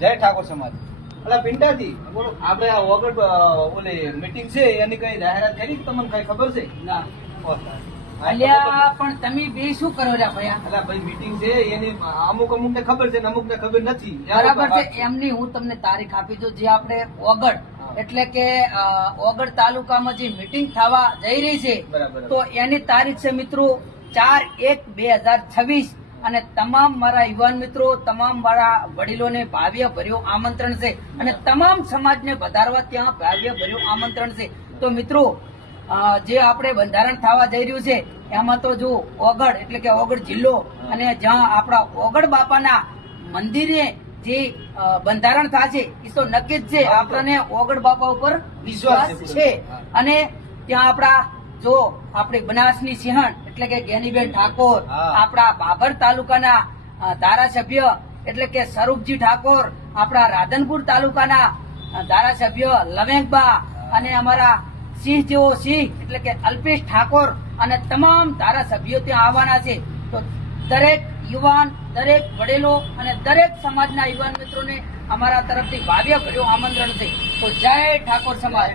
જય ઠાકોર સમાજ. અલા પિંટાજી, આપણે આ ઓગળ ઓલી મીટિંગ છે એની કઈ જાહેરાત કરી કે તમને કઈ ખબર છે? ના. અલ્યા પણ તમે બે શું કરો રહ્યા ભયા? અલા ભાઈ મીટિંગ છે એની અમુક ને ખબર છે ને અમુક ને ખબર નથી. બરાબર છે. એમની હું તમને તારીખ આપી દઉં. જે આપણે ઓગળ એટલે કે ઓગળ તાલુકામાં જે મીટિંગ થવા જઈ રહી છે, બરાબર. તો એની તારીખ છે મિત્રો 4/1/2026 અને તમામ મારા યુવાન મિત્રો, તમામ મારા વડીલોને ભાવ્ય ભર્યું આમંત્રણ છે અને તમામ સમાજને વધારવા ત્યાં ભાવ્ય ભર્યું આમંત્રણ છે. તો મિત્રો જે આપણે બંધારણ થવા જઈ રહ્યું છે એમાં તો જો ઓગળ એટલે કે ઓગળ જિલ્લો અને જ્યાં આપણા ઓગળ બાપાના મંદિરે જે બંધારણ થશે એ તો નક્કી જ છે. આપણને ઓગળ બાપા ઉપર વિશ્વાસ છે અને ત્યાં આપણા જો આપણી બનાસની સિંહણ એટલે કે જ્ઞાનીબેન ઠાકોર, આપણા બાબર તાલુકાના ધારાસભ્ય એટલે કે સ્વરૂપજી ઠાકોર, આપણા રાધનપુર તાલુકાના ધારાસભ્ય લવેંગબા અને અમારા સિંહ જેવો સિંહ એટલે કે અલ્પેશ ઠાકોર અને તમામ ધારાસભ્યો ત્યાં આવવાના છે. તો દરેક યુવાન, દરેક વડેલો અને દરેક સમાજના યુવાન મિત્રોને અમારા તરફથી ભાવ્ય ભર્યું આમંત્રણ છે. તો જય ઠાકોર સમાજ.